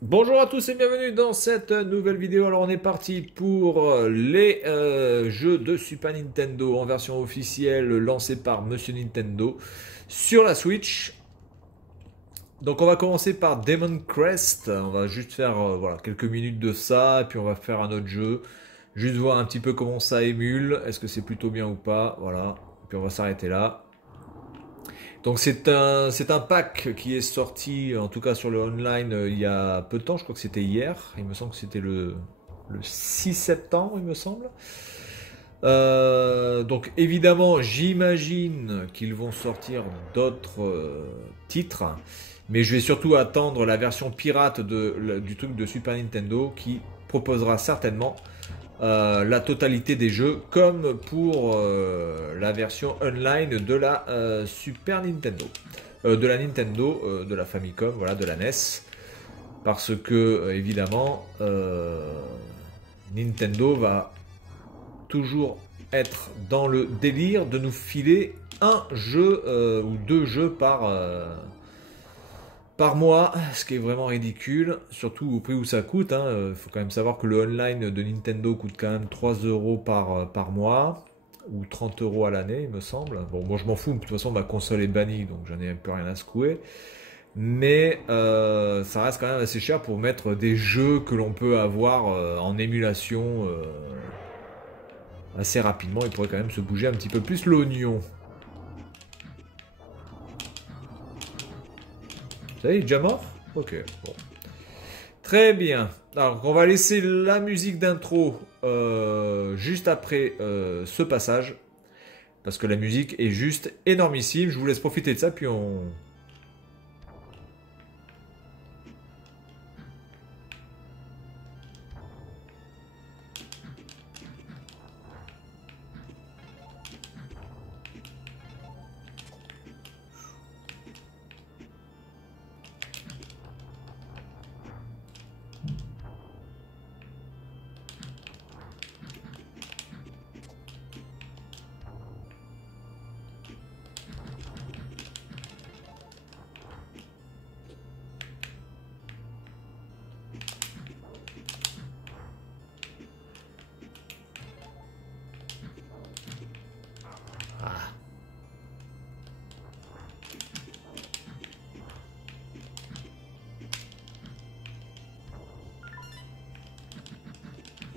Bonjour à tous et bienvenue dans cette nouvelle vidéo. Alors on est parti pour les jeux de Super Nintendo en version officielle lancée par Monsieur Nintendo sur la Switch. Donc on va commencer par Demon Crest. On va juste faire voilà, quelques minutes de ça et puis on va faire un autre jeu. Juste voir un petit peu comment ça émule. Est-ce que c'est plutôt bien ou pas. Voilà. Et puis on va s'arrêter là. Donc c'est un pack qui est sorti, en tout cas sur le online, il y a peu de temps, je crois que c'était hier, il me semble que c'était le 6 septembre, il me semble. Donc évidemment, j'imagine qu'ils vont sortir d'autres titres, mais je vais surtout attendre la version pirate du truc de Super Nintendo qui proposera certainement la totalité des jeux, comme pour la version online de la Super Nintendo, de la Nintendo, de la Famicom, voilà, de la NES, parce que évidemment Nintendo va toujours être dans le délire de nous filer un jeu ou deux jeux par mois, ce qui est vraiment ridicule, surtout au prix où ça coûte. Il faut quand même savoir que le online de Nintendo coûte quand même 3 euros par mois, ou 30 euros à l'année, il me semble. Bon, moi je m'en fous, de toute façon ma console est bannie, donc j'en ai un peu rien à secouer. Mais ça reste quand même assez cher pour mettre des jeux que l'on peut avoir en émulation assez rapidement. Il pourrait quand même se bouger un petit peu plus l'oignon. Ça y est, il est déjà mort? Ok, bon. Très bien. Alors, on va laisser la musique d'intro juste après ce passage. Parce que la musique est juste énormissime. Je vous laisse profiter de ça, puis on...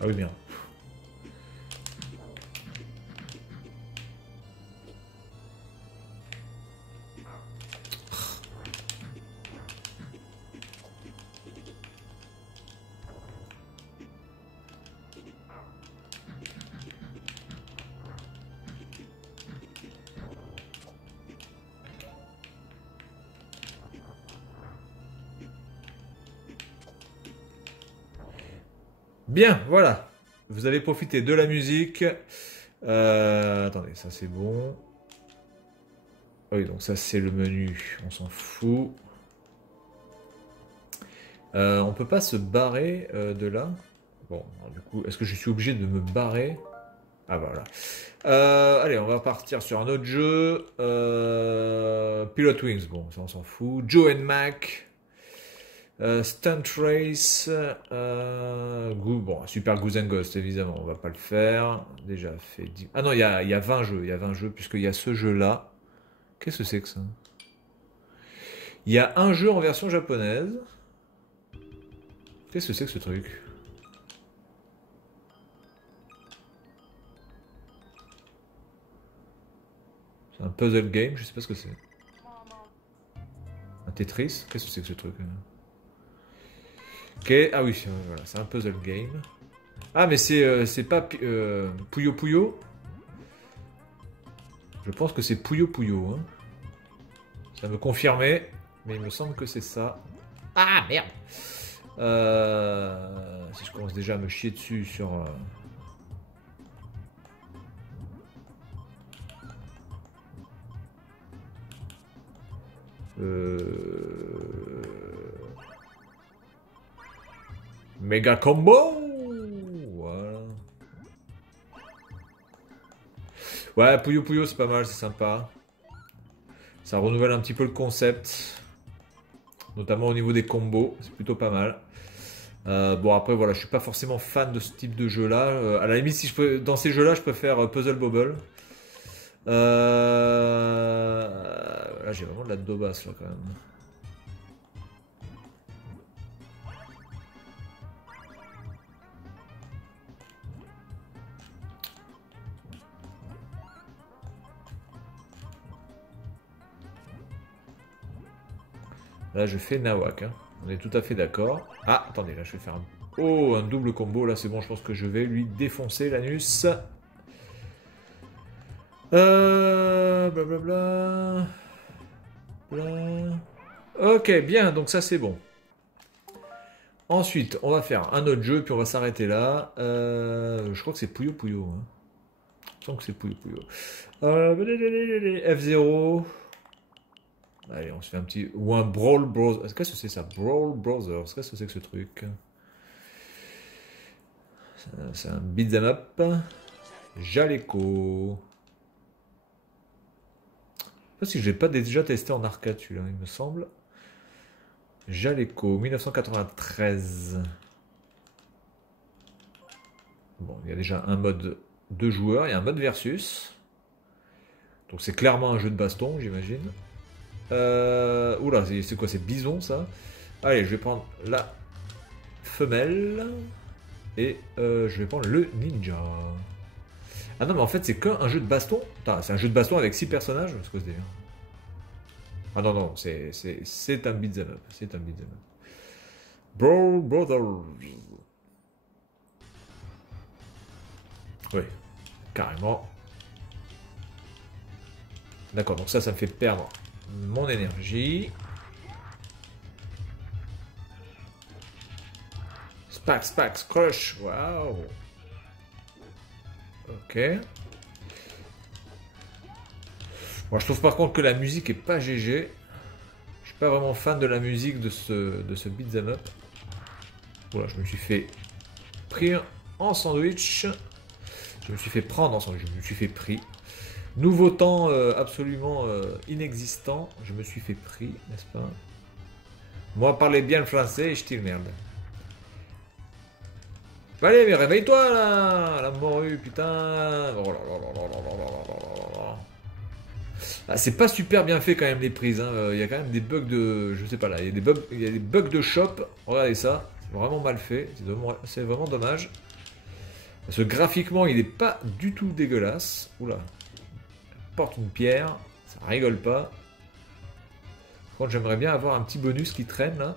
Ah oui, bien. Bien, voilà. Vous avez profité de la musique. Attendez, ça c'est bon. Ah oui, donc ça c'est le menu. On s'en fout. On peut pas se barrer de là. Bon, alors, du coup, est-ce que je suis obligé de me barrer? Ah bah, voilà. Allez, on va partir sur un autre jeu. Pilot Wings, bon, ça on s'en fout. Joe and Mac. Stunt Race. Bon, Super Goose and Ghost, évidemment, on va pas le faire. Déjà fait 10... Ah non, il y a 20 jeux. Il y a 20 jeux, puisqu'il y a ce jeu-là. Qu'est-ce que c'est que ça? Il y a un jeu en version japonaise. Qu'est-ce que c'est que ce truc? C'est un puzzle game, je sais pas ce que c'est. Un Tetris? Qu'est-ce que c'est que ce truc? Ok, ah oui, voilà, c'est un puzzle game. Ah, mais c'est pas Puyo Puyo? Je pense que c'est Puyo Puyo. Hein. Ça me confirmait, mais il me semble que c'est ça. Ah, merde! Si je commence déjà à me chier dessus sur... Méga combo! Voilà. Ouais, Puyo Puyo, c'est pas mal, c'est sympa. Ça renouvelle un petit peu le concept. Notamment au niveau des combos, c'est plutôt pas mal. Bon après voilà, je suis pas forcément fan de ce type de jeu là. À la limite, si dans ces jeux là, je préfère Puzzle Bobble. Là j'ai vraiment de la daubasse là quand même. Là je fais Nawak, hein. On est tout à fait d'accord. Ah attendez, là je vais faire un... Oh, un double combo, là c'est bon, je pense que je vais lui défoncer l'anus. Blablabla. Bla. Ok, bien, donc ça c'est bon. Ensuite, on va faire un autre jeu, puis on va s'arrêter là. Je crois que c'est Puyo Puyo. Hein. Je sens que c'est Puyo Puyo. F0. Allez, on se fait un petit... Ou un Brawl Brothers. Qu'est-ce que c'est ça? Brawl Brothers. Qu'est-ce que c'est que ce truc? C'est un beat'em up. Jaleco. Je sais pas si je l'ai pas déjà testé en arcade celui-là, il me semble. Jaleco, 1993. Bon, il y a déjà un mode 2 joueurs, il y a un mode versus. Donc c'est clairement un jeu de baston, j'imagine. Oula, c'est quoi? C'est bison ça? Allez, je vais prendre la femelle. Et je vais prendre le ninja. Ah non, mais en fait, c'est qu'un jeu de baston. C'est un jeu de baston avec 6 personnages. C'est quoi ce délire? Ah non, non, c'est un beat'em up. C'est un beat'em up. Brawl Brothers. Oui, carrément. D'accord, donc ça me fait perdre mon énergie. Spax, Spax, Crush. Waouh. Ok. Moi, je trouve par contre que la musique est pas GG. Je suis pas vraiment fan de la musique de ce beat'em up. Voilà, je me suis fait pris en sandwich. Je me suis fait prendre en sandwich. Je me suis fait pris. Nouveau temps absolument inexistant. Je me suis fait pris, n'est-ce pas? Moi, parlez bien le français et je tire merde. Allez, mais réveille-toi là, la morue, putain. Oh là là là là là là là là. Ah, c'est pas super bien fait quand même les prises. Il y a quand même des bugs de, je sais pas là, il y a des bugs de shop. Regardez ça, c'est vraiment mal fait. C'est vraiment dommage. Parce que graphiquement, il est pas du tout dégueulasse. Oula, porte une pierre, ça rigole pas. Par contre, j'aimerais bien avoir un petit bonus qui traîne là.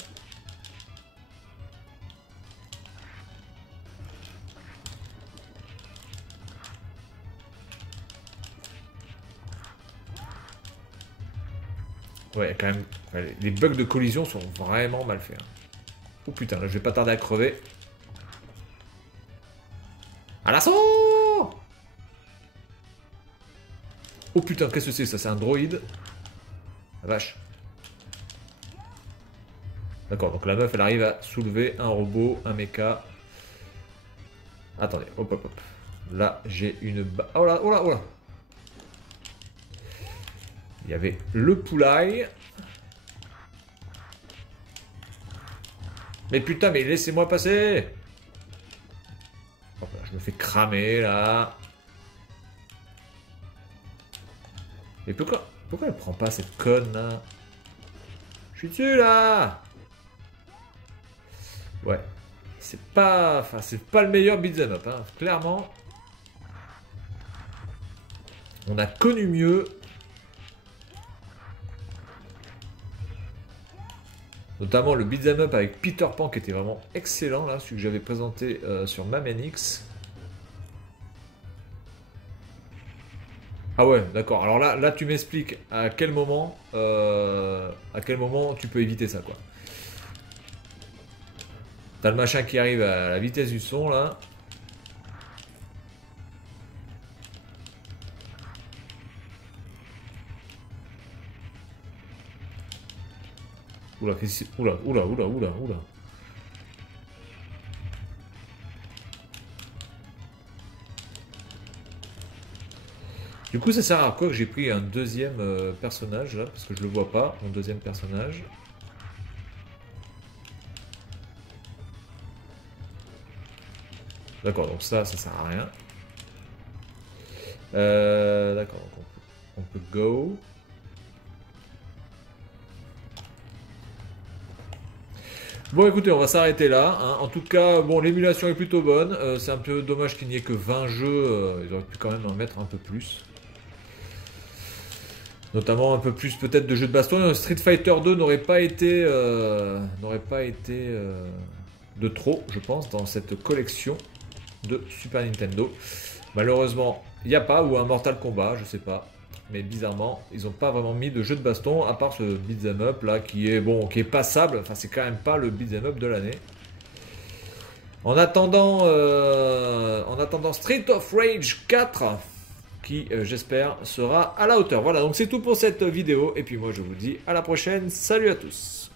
Ouais, quand même, les bugs de collision sont vraiment mal faits. Hein. Oh putain, là je vais pas tarder à crever. À l'assaut! Oh putain, qu'est-ce que c'est ça? C'est un droïde. La vache. D'accord, donc la meuf elle arrive à soulever un robot, un mecha. Attendez, hop hop hop. Là j'ai une... Oh là, oh là, oh là. Il y avait le poulaille. Mais putain, mais laissez-moi passer! Hop là, je me fais cramer là. Mais pourquoi elle prend pas cette conne là? Je suis dessus là! Ouais. C'est pas le meilleur beat'em up, hein. Clairement. On a connu mieux. Notamment le beat'em up avec Peter Pan qui était vraiment excellent là, celui que j'avais présenté sur MamNX. Ah ouais, d'accord. Alors là tu m'expliques à quel moment tu peux éviter ça quoi. T'as le machin qui arrive à la vitesse du son là. Oula, oula, oula, oula, oula, oula. Du coup, ça sert à quoi que j'ai pris un deuxième personnage là? Parce que je le vois pas, mon deuxième personnage. D'accord, donc ça sert à rien. D'accord, donc on peut go. Bon, écoutez, on va s'arrêter là. Hein. En tout cas, bon, l'émulation est plutôt bonne. C'est un peu dommage qu'il n'y ait que 20 jeux. Ils auraient pu quand même en mettre un peu plus. Notamment un peu plus peut-être de jeux de baston. Street Fighter 2 n'aurait pas été, de trop, je pense, dans cette collection de Super Nintendo. Malheureusement, il n'y a pas, ou un Mortal Kombat, je sais pas. Mais bizarrement, ils n'ont pas vraiment mis de jeu de baston, à part ce beat'em up là, qui est bon, qui est passable. Enfin, c'est quand même pas le beat'em up de l'année. En attendant Street of Rage 4, qui j'espère sera à la hauteur. Voilà, donc c'est tout pour cette vidéo. Et puis moi, je vous dis à la prochaine. Salut à tous.